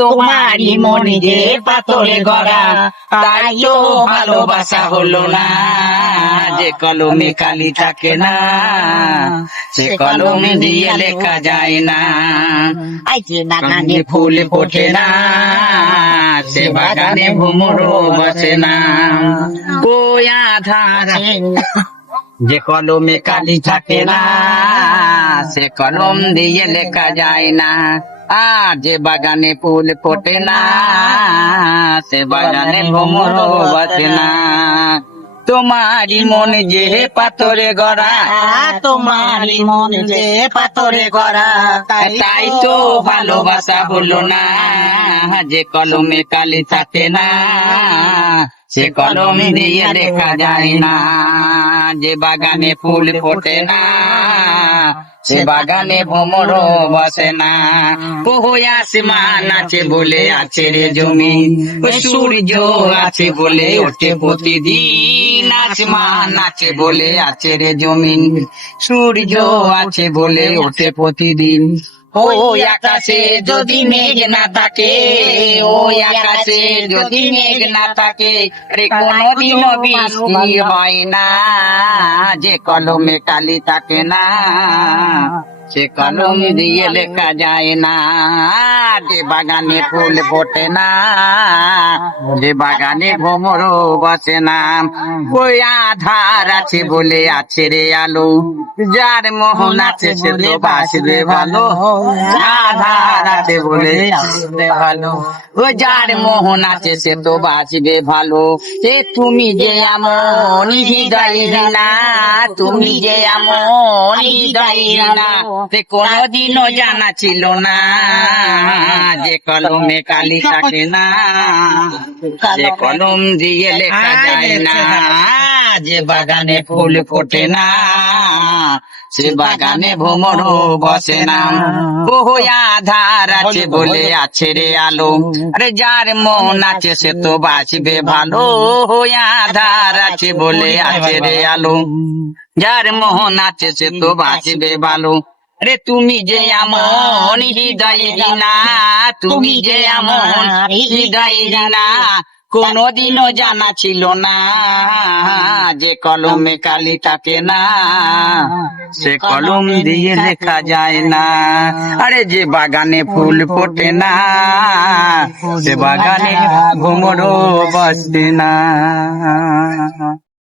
তোমারই মনে যে পাথরে গড়া, তাই তো ভালোবাসা হলো না। যে কলমে কালি থাকে না, সে কলমে দিয়ে লেখা যায় না। যে ফুল ফোটে না, সে বাগানে ভুমরো বসে না। ওই আধার? যে কলমে কালি থাকে না, সে কলম দিয়ে লেখা যায় না। আর যে বাগানে ফুল ফোটে না সে বাগানে ভ্রমর বসে না। তোমারই মনে যে পাথরে গড়া তোমারই মন যে পাথরে গড়া তাই তো ভালোবাসা হলো না। যে কলমে কালি থাকে না সে কলম দিয়ে লেখা যায় না। যে বাগানে ফুল ফোটে না সে বাগানে ভ্রমর বসে না। কহু আসমান আছে বলে আছে রে জমি। সূর্য আছে বলে ওঠে প্রতিদিন। আসমান আছে বলে আছে রে জমিন সূর্য আছে বলে ওঠে প্রতিদিন। ওই আকাশে যদি মেঘ না থাকে, ওই আকাশে যদি মেঘ না থাকে, রে কোনদিনও বৃষ্টি হয় না, যে কলমে কালি থাকে না। সে কলম দিয়ে লেখা যায় না, যে বাগানে ফুল ফোটে না, যে বাগানে ভ্রমর বসে না। ওই আধার আছে বলে আছে রে আলো, যার মোহন আছে সে তো বাসবে ভালো। আধার আছে বলে ভালো ও যার মোহন আছে সে তো বাঁচবে ভালো। এ তুমি যে এমন হৃদয় না তুমি যে এমন হৃদয় না সে কোনদিনও জানা ছিল না যে কলমে কালি থাকে না, যে কলম দিয়ে লেখা যায় না, যে বাগানে ফুল ফোটে না, সে বাগানে ভ্রমর বসে না। ওহো, আধার আছে বলে আছে রে আলো, আরে যার মন আছে সে তো বাঁচবে ভালো। আধার আছে বলে আছে রে আলো, যার মোহন আছে সে তো বাঁচবে ভালো। রে তুমি যে এমন হৃদয় না তুমি যে আমন হৃদয় না কোনদিনও জানা ছিল না যে কলমে কালি থাকে না, সে কলম দিয়ে লেখা যায় না। আরে যে বাগানে ফুল ফোটে না, সে বাগানে ঘুমরো বসে না।